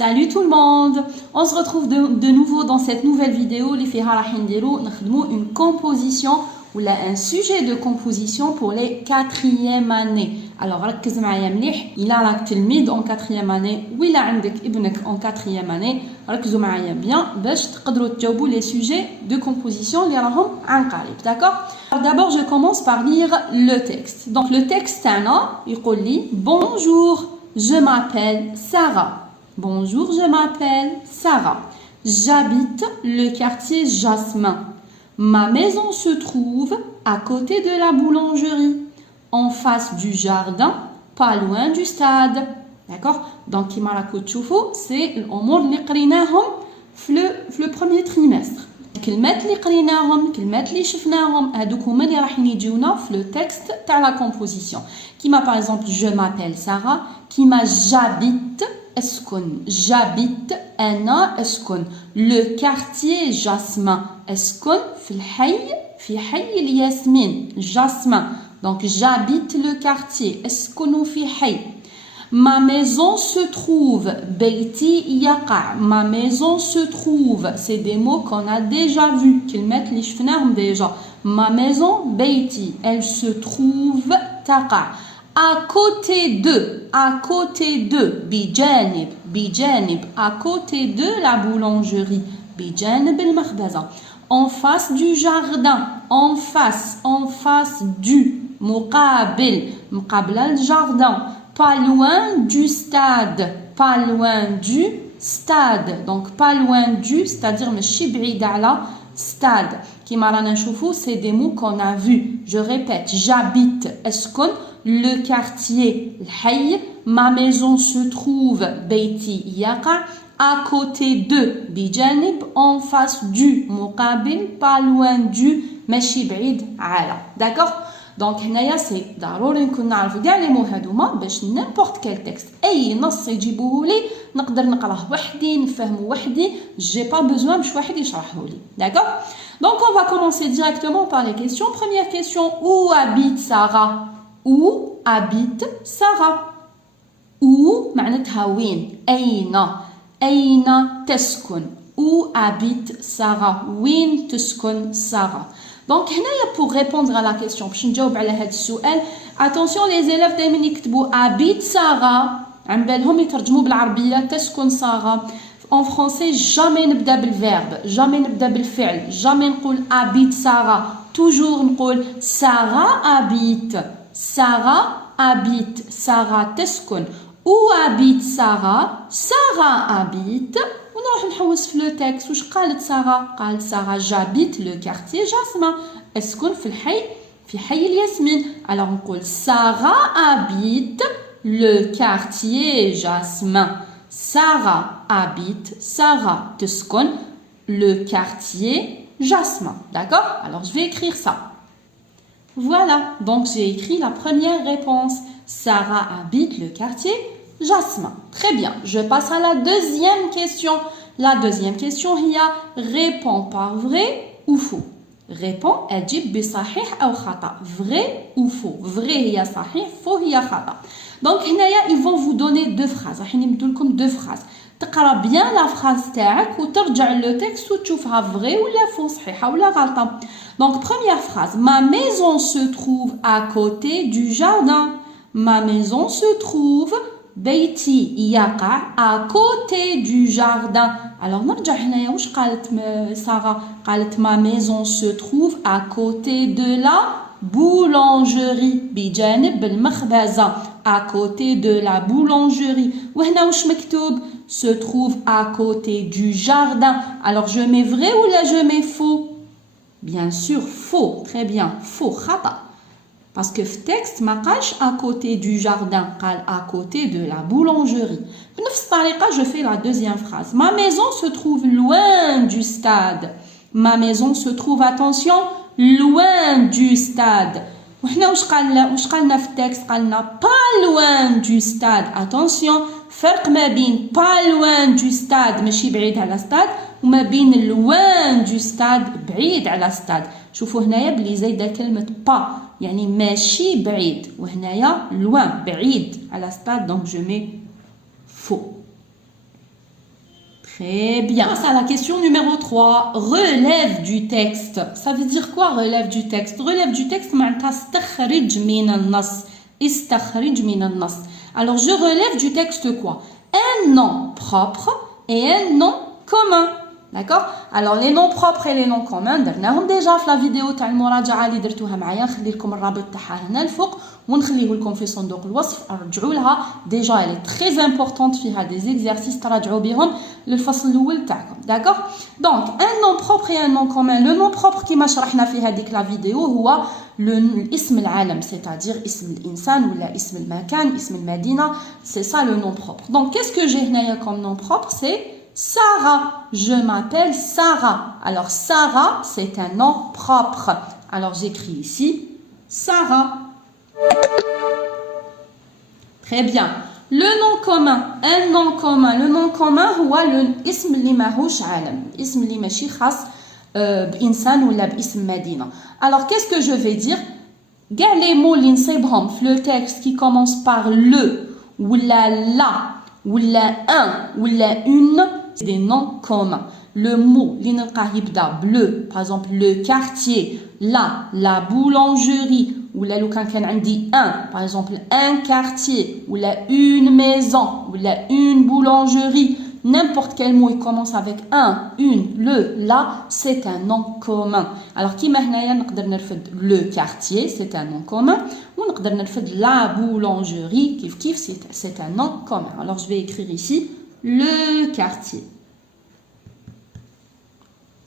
Salut tout le monde! On se retrouve de nouveau dans cette nouvelle vidéo. Les filles راح نديرو نخدمو une composition ou un sujet de composition pour les 4e années. Alors ركز معايا مليح. إلا راك تلميذ en 4e année ou إلا عندك ابنك en 4e année ركزوا معايا bien باش تقدروا تجاوبوا les sujets de composition اللي راهم عن قريب. D'accord? D'abord je commence par lire le texte. Donc le texte تاعنا يقول لي bonjour, je m'appelle Sarah. Bonjour, je m'appelle Sarah. J'habite le quartier Jasmin. Ma maison se trouve à côté de la boulangerie, en face du jardin, pas loin du stade. D'accord? Donc, كما راكم تشوفوا, c'est الأمور اللي قريناهم في le premier trimestre. الكلمات اللي قريناهم الكلمات اللي شفناهم هذوك هما اللي راح يجيونا في لو تكست تاع la composition. كيما par exemple je m'appelle Sarah, كيما j'habite اسكن j'habite أنا اسكن le quartier Jasmin اسكن في حي الياسمين Jasmin. Donc j'habite le quartier اسكن في حي. Ma maison se trouve بيتي يقع. Ma maison se trouve, c'est des mots qu'on a déjà vus كلمات اللي شفناهم déjà. Ma maison بيتي, elle se trouve تقع à côté de بجانب à côté de la boulangerie بجانب المخبزة, en face du jardin, en face du مقابل le jardin, pas loin du stade, donc pas loin du, c'est-à-dire ماشي بعيد على stade. كيما رانا نشوفوا c'est des mots qu'on a vus. Je répète, j'habite اسكن le quartier الحي, ma maison se trouve بيتي يقع à côté de بجانب, en face du مقابل, pas loin du ماشي بعيد على. D'accord? دونك هنايا سي ضروري نكون نعرفوا كاع لي مو هادوما باش نيمبورط كيل تكست اي نص يجيبوه لي نقدر نقراه وحدي نفهمه وحدي, جي با بوزوان باش واحد يشرحه لي. D'accord? Donc on va commencer directement par les questions. Première question, où habite Sarah? Où habite Sarah? Où معناتها وين, أين تسكن. Où habite Sarah? وين تسكن سارة. Donc هنايا pour répondre à la question باش نجاوب على هذا السؤال, attention les élèves دائما يكتبوا habite Sarah عن بالهم يترجموا بالعربية تسكن سارة. En français jamais نبدا بالverbe, jamais نبدا بالفعل, jamais نقول habite Sarah, toujours نقول Sarah habite, Sarah تسكن. Où habite Sarah? Sarah habite. ونروح نحوس في لو تكست. واش قالت سارة؟ قالت سارة j'habite le quartier Jasmin, اسكن في حي الياسمين. alors نقول Sarah habite le quartier Jasmin. Sarah تسكن le quartier Jasmin. D'accord? Alors je vais écrire ça. Voilà, donc j'ai écrit la première réponse. Sarah habite le quartier Jasmin. Très bien, je passe à la deuxième question. La deuxième question, هي répond par vrai ou faux. Répond, أجيب بصحيح أو خطأ. Vrai ou faux. Vrai هي صحيح, faux هي خطأ. Donc هنايا ils vont vous donner deux phrases. راح يمدوا لكم deux phrases. تقرا bien la phrase تاعك وترجع le texte وتشوفها vrai ولا faux, صحيحة ولا غلطة. Donc première phrase, ma maison se trouve à côté du jardin. Ma maison se trouve بيتي يقع à côté du jardin. alors نرجع هنايا واش قالت سارة؟ قالت ma maison se trouve à côté de la boulangerie بجانب المخبزة, à côté de la boulangerie. وهنا واش مكتوب؟ se trouve à côté du jardin. alors je mets vrai ou là je mets faux? bien sûr faux. très bien, faux, خطأ. Parce que le texte ما قالش à côté du jardin, قال à côté de la boulangerie. بنفس الطريقة je fais la deuxième phrase. Ma maison se trouve loin du stade. Ma maison se trouve, attention, loin du stade. وحنا واش قالنا في التكست؟ قالنا pas loin du stade. attention, فرق ما بين pas loin du stade ماشي بعيد على stade وما بين loin du stade بعيد على stade. شوفوا هنايا بلي زايده كلمه pas, يعني ماشي بعيد, وهنايا loin بعيد على stade, donc je mets faux. Très bien. Passe à la question numéro 3. Relève du texte. Ça veut dire quoi, relève du texte? Relève du texte, معناتها استخرج من النص. استخرج من النص. Alors, je relève du texte quoi? Un nom propre et un nom commun. D'accord? Alors, les noms propres et les noms communs, درناهم déjà في la vidéo تاع المراجعة اللي درتوها معايا. نخلي لكم الرابط تاعها هنا الفوق ونخليه لكم في صندوق الوصف. رجعوا لها. Déjà, elle est très importante فيها des exercices تراجعوا بهم للفصل الأول تاعكم. D'accord? Donc, un nom propre et un nom commun. Le nom propre كما شرحنا في هذيك la vidéo هو الاسم العالم, c'est-à-dire اسم الإنسان ولا اسم المكان, اسم المدينة. C'est ça le nom propre. Donc, qu'est-ce que j'ai هنايا comme nom propre? C'est Sarah. Je m'appelle Sarah. Alors, Sarah, c'est un nom propre. Alors, j'écris ici Sarah. Très bien. Le nom commun. Un nom commun. Le nom commun, هو الاسم اللي ماهوش عالم. الاسم اللي ماشي خاص بإنسان ولا باسم مدينة. Alors, qu'est-ce que je vais dire? Gars les mots اللي نصيبهم في le texte qui commence par le ولا la ولا un ولا une, c'est des noms communs. Le mot اللي نلقاه يبدا bleu, par exemple le quartier, la boulangerie, ولا لو كان عندي un, par exemple un quartier, ولا une maison, ولا une boulangerie, n'importe quel mot il commence avec un, une, le, la, c'est un nom commun. Alors كيما هنايا نقدر نرفد le quartier, c'est un nom commun, ونقدر نرفد la boulangerie, كيف c'est un nom commun. Alors je vais écrire ici le quartier.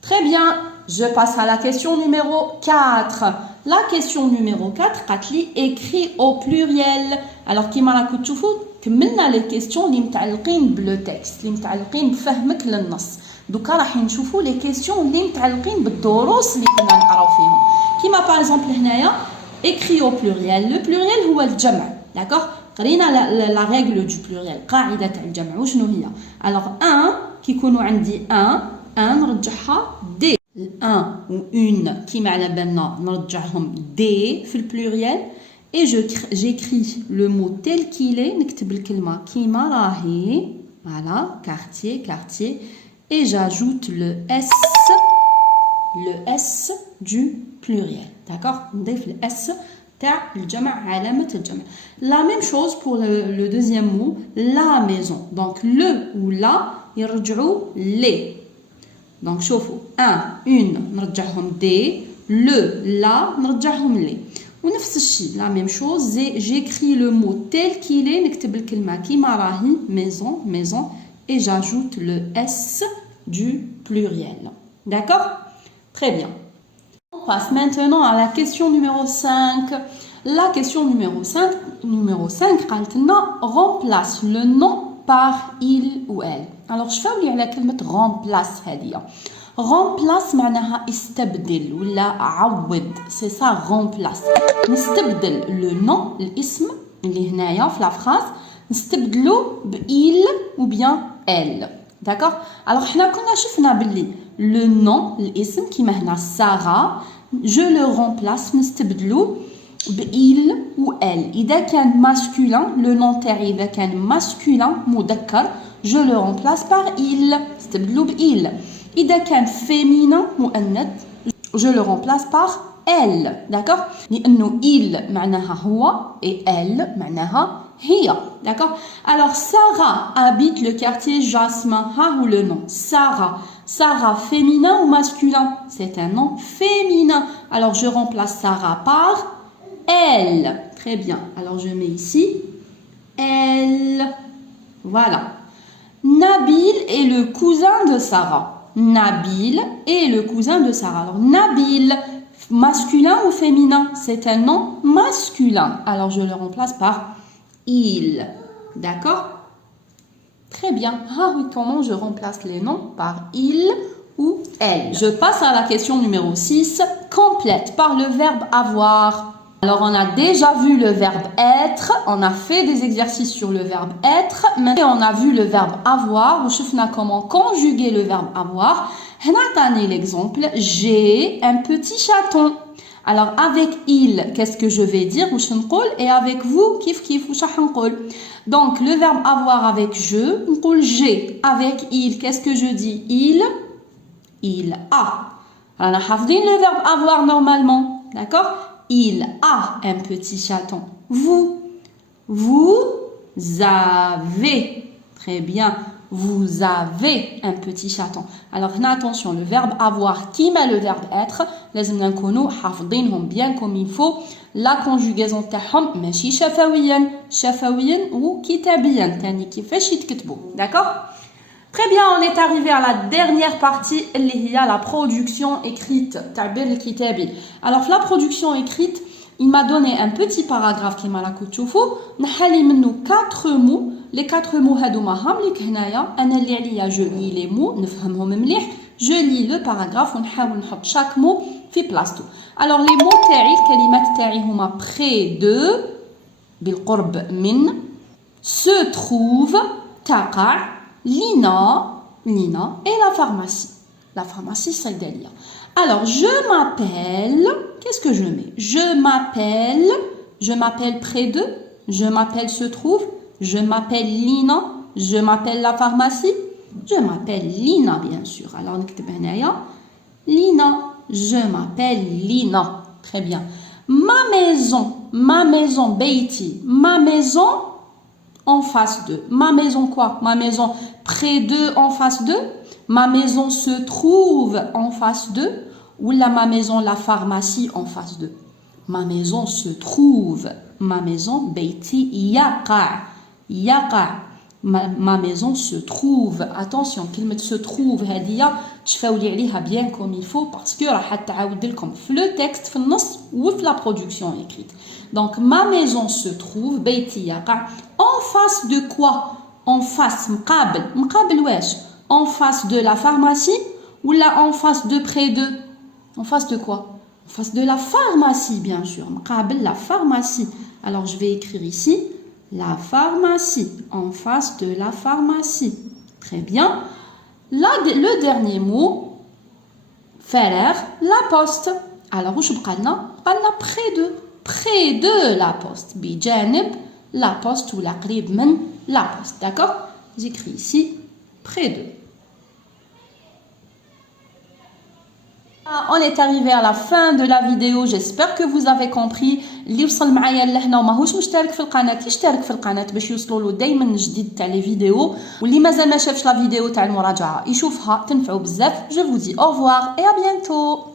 Très bien, je passe à la question numéro 4. La question numéro 4, Katli écrit au pluriel. Alors, كيما راكم تشوفوا كملنا les questions اللي متعلقين بلو تكست, اللي متعلقين بفهمك للنص. دوكا راح نشوفوا les questions اللي متعلقين بالدروس اللي كنا نقراو فيهم. كيما par exemple هنايا écrit au pluriel. Le pluriel هو الجمع. D'accord? قرينا la règle du pluriel. قاعدة تاع الجمع وشنو هي؟ Alors, un كيكونوا عندي un نرجعها des. Un ou une qui m'a la benna نرجعهم des في pluriel et j'écris le mot tel qu'il est نكتب الكلمة كيما راهي, voilà, quartier et j'ajoute le S du pluriel. D'accord? نضيف le S تاع الجمع, علامة الجمع. La même chose pour le deuxième mot, la maison. Donc le ou la يرجعوا les. Donc, شوفوا un, une, نرجعهم des, le, la, نرجعهم les. ونفس الشيء, la même chose, j'écris le mot tel qu'il est, نكتب الكلمة كيما راهي, maison, et j'ajoute le S du pluriel. D'accord? Très bien. On passe maintenant à la question numéro 5. La question numéro 5, قالت لنا remplace le nom par il ou elle. Alors, je fais على كلمة remplace هذه. Remplace معناها استبدل ولا عوض. C'est ça, remplace. نستبدل le nom, الاسم اللي هنايا في la phrase, نستبدلو ب il ou bien elle. D'accord? Alors, حنا كنا شفنا باللي le nom, الاسم كيما هنا Sarah, je le remplace, نستبدلو il ou elle. إذا كان masculin, le nom تاعي إذا كان masculin مذكر, je le remplace par il. نستبدلو il. إذا كان féminin مؤنث, je le remplace par elle. D'accord? لأنه il معناها هو et elle معناها هي. D'accord? Alors Sarah habite le quartier Jasmin. Ha ou le nom Sarah. Sarah féminin ou masculin? C'est un nom féminin. Alors je remplace Sarah par elle. Très bien. Alors je mets ici elle. Voilà. Nabil est le cousin de Sarah. Nabil est le cousin de Sarah. Alors Nabil, masculin ou féminin? C'est un nom masculin. Alors je le remplace par il. D'accord? Très bien. Ah oui, comment je remplace les noms par il ou elle? Je passe à la question numéro 6. Complète par le verbe avoir. Alors, on a déjà vu le verbe être, on a fait des exercices sur le verbe être, maintenant on a vu le verbe avoir, ou شفنا comment conjuguer le verbe avoir. هنا عطاني l'exemple, j'ai un petit chaton. Alors, avec il, qu'est-ce que je vais dire? Et avec vous, kif. Donc, le verbe avoir avec je, j'ai. Avec il, qu'est-ce que je dis? Il a. Alors, on a le verbe avoir normalement. D'accord? Il a un petit chaton. Vous avez. Très bien. Vous avez un petit chaton. Alors, attention, le verbe avoir qui met le verbe être, لازم نكونوا حافظينهم bien comme il faut. La conjugaison تاعهم ماشي شفويا ou كتابيا تاني كيفاش يتكتبوا. D'accord? Très bien, on est arrivé à la dernière partie, اللي هي la production écrite. تعبير الكتابي. Alors, la production écrite, il m'a donné un petit paragraphe qui m'a la كتشوفوا نحالي منه 4 mots. Les 4 mots هادوما هامليك هنايا انا اللي عليا je lis les mots نفهمهم مليح je lis le paragraphe ونحاول نحط chaque mot في بلاصتو. Alors les mots تاعي الكلمات تاعي هما près de بالقرب من se trouve تقع لينا et la pharmacie صيدلية. Alors je m'appelle, qu'est-ce que je mets? Je m'appelle près de, je m'appelle se trouve, je m'appelle Lina, je m'appelle la pharmacie, je m'appelle Lina bien sûr. Alors نكتب هنايا Lina, je m'appelle Lina. Très bien. Ma maison بيتي, ma maison en face de. Ma maison quoi? Ma maison près de, en face de. Ma maison se trouve en face de. Ou là ma maison, la pharmacie en face de. Ma maison se trouve. Ma maison بيتي يقع. Ma maison se trouve. Attention, كلمة se trouve هذه تشفاولي عليها bien comme il faut parce que راح تعاود لكم في le texte في النص وفي la production écrite. Donc ma maison se trouve بيتي يقع en face de quoi? En face مقابل واش? En face de la pharmacie ou là en face de près de? En face de quoi? En face de la pharmacie bien sûr. مقابل la pharmacie. Alors je vais écrire ici la pharmacie, en face de la pharmacie. Très bien. Là, le dernier mot, faire la poste. Alors, où je prends près de la poste. Bijanib, la poste ou la qrib min la poste. D'accord? J'écris ici près de. On est arrivé à la fin de la vidéo. J'espère que vous avez compris. اللي وصل معايا لهنا وماهوش مشترك في القناه يشترك في القناه باش يوصلوا له دائما جديد تاع لي فيديو واللي مازال ما شافش لا فيديو تاع المراجعه يشوفها تنفعو بزاف. Je vous dis au revoir et à bientôt.